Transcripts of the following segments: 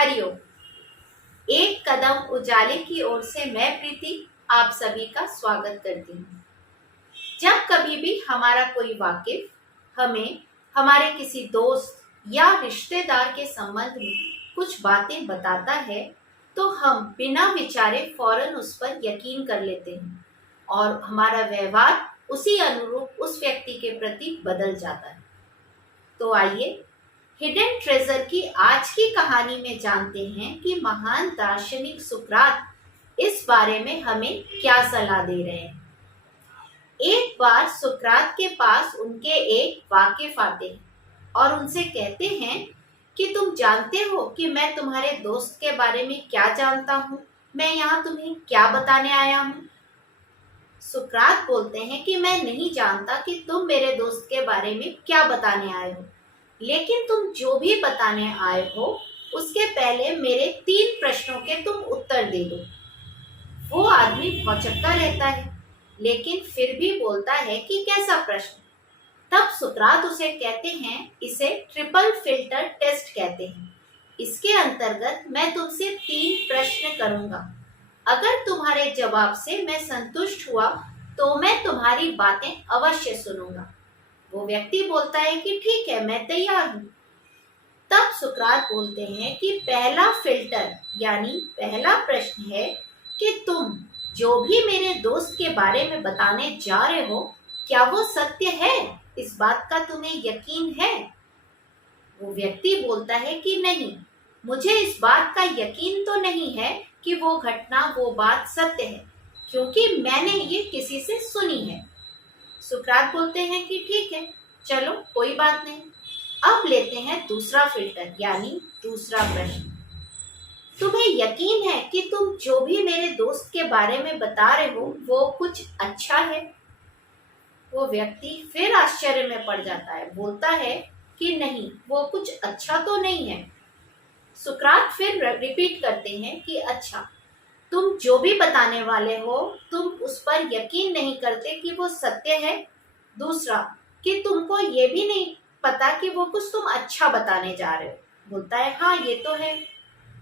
हरिओम। एक कदम उजाले की ओर से मैं प्रीति आप सभी का स्वागत करती हूँ। जब कभी भी हमारा कोई वाकिफ हमें हमारे किसी दोस्त या रिश्तेदार के संबंध में कुछ बातें बताता है तो हम बिना विचारे फौरन उस पर यकीन कर लेते हैं और हमारा व्यवहार उसी अनुरूप उस व्यक्ति के प्रति बदल जाता है। तो आइए हिडन ट्रेजर की आज की कहानी में जानते हैं कि महान दार्शनिक सुकरात इस बारे में हमें क्या सलाह दे रहे हैं। एक बार सुकरात के पास उनके एक वाकिफ आते हैं और उनसे कहते हैं कि तुम जानते हो कि मैं तुम्हारे दोस्त के बारे में क्या जानता हूँ, मैं यहाँ तुम्हें क्या बताने आया हूँ। सुकरात बोलते हैं कि मैं नहीं जानता कि तुम मेरे दोस्त के बारे में क्या बताने आए हो, लेकिन तुम जो भी बताने आए हो उसके पहले मेरे 3 प्रश्नों के तुम उत्तर दे दो। वो आदमी भौचक्का रहता है लेकिन फिर भी बोलता है कि कैसा प्रश्न। तब सुकरात उसे कहते हैं, इसे ट्रिपल फिल्टर टेस्ट कहते हैं। इसके अंतर्गत मैं तुमसे 3 प्रश्न करूंगा। अगर तुम्हारे जवाब से मैं संतुष्ट हुआ तो मैं तुम्हारी बातें अवश्य सुनूंगा। वो व्यक्ति बोलता है कि ठीक है, मैं तैयार हूँ। तब सुकरात बोलते हैं कि पहला फिल्टर यानी पहला प्रश्न है कि तुम जो भी मेरे दोस्त के बारे में बताने जा रहे हो क्या वो सत्य है, इस बात का तुम्हें यकीन है। वो व्यक्ति बोलता है कि नहीं, मुझे इस बात का यकीन तो नहीं है कि वो घटना वो बात सत्य है, क्योंकि मैंने ये किसी से सुनी है। सुकरात बोलते हैं कि ठीक है, चलो कोई बात नहीं। अब लेते हैं दूसरा फिल्टर यानी दूसरा प्रश्न। तुम्हें यकीन है कि तुम जो भी मेरे दोस्त के बारे में बता रहे हो वो कुछ अच्छा है। वो व्यक्ति फिर आश्चर्य में पड़ जाता है, बोलता है कि नहीं, वो कुछ अच्छा तो नहीं है। सुकरात फिर रिपीट करते हैं कि अच्छा, तुम जो भी बताने वाले हो तुम उस पर यकीन नहीं करते कि वो सत्य है। दूसरा, कि तुमको ये भी नहीं पता कि वो कुछ तुम अच्छा बताने जा रहे हो। बोलता है हाँ ये तो है।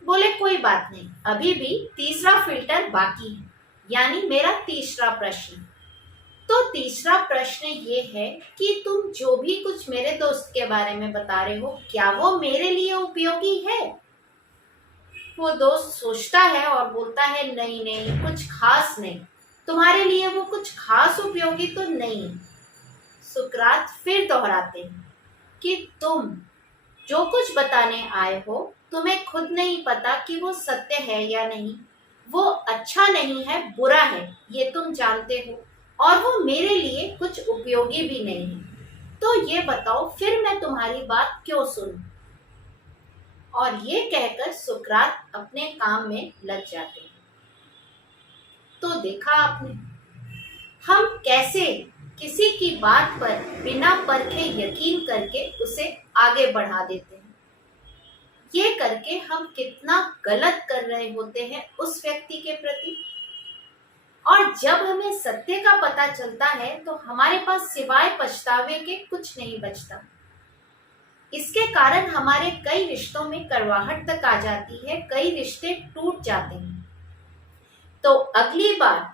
बोले कोई बात नहीं, अभी भी तीसरा फिल्टर बाकी है, यानी मेरा तीसरा प्रश्न। तो तीसरा प्रश्न ये है कि तुम जो भी कुछ मेरे दोस्त के बारे में बता रहे हो क्या वो मेरे लिए उपयोगी है। वो दोस्त सोचता है और बोलता है नहीं नहीं, कुछ खास नहीं, तुम्हारे लिए वो कुछ खास उपयोगी तो नहीं। सुकरात फिर दोहराते हैं कि तुम जो कुछ बताने आए हो तुम्हें खुद नहीं पता कि वो सत्य है या नहीं, वो अच्छा नहीं है, बुरा है, ये तुम जानते हो, और वो मेरे लिए कुछ उपयोगी भी नहीं है। तो ये बताओ फिर मैं तुम्हारी बात क्यों सुनूं। और ये कहकर सुकरात अपने काम में लग जाते हैं। तो देखा आपने, हम कैसे किसी की बात पर बिना परखे यकीन करके उसे आगे बढ़ा देते हैं। ये करके हम कितना गलत कर रहे होते हैं उस व्यक्ति के प्रति। और जब हमें सत्य का पता चलता है तो हमारे पास सिवाय पछतावे के कुछ नहीं बचता। इसके कारण हमारे कई रिश्तों में कड़वाहट तक आ जाती है, कई रिश्ते टूट जाते हैं। तो अगली बार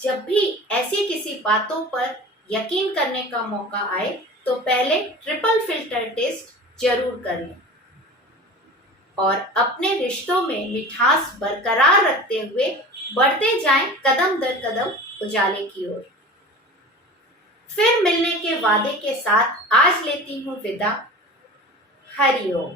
जब भी ऐसी किसी बातों पर यकीन करने का मौका आए तो पहले ट्रिपल फिल्टर टेस्ट जरूर कर लें और अपने रिश्तों में मिठास बरकरार रखते हुए बढ़ते जाएं कदम दर कदम उजाले की ओर। फिर मिलने के वादे के साथ आज लेती हूँ विदा। हरिओम।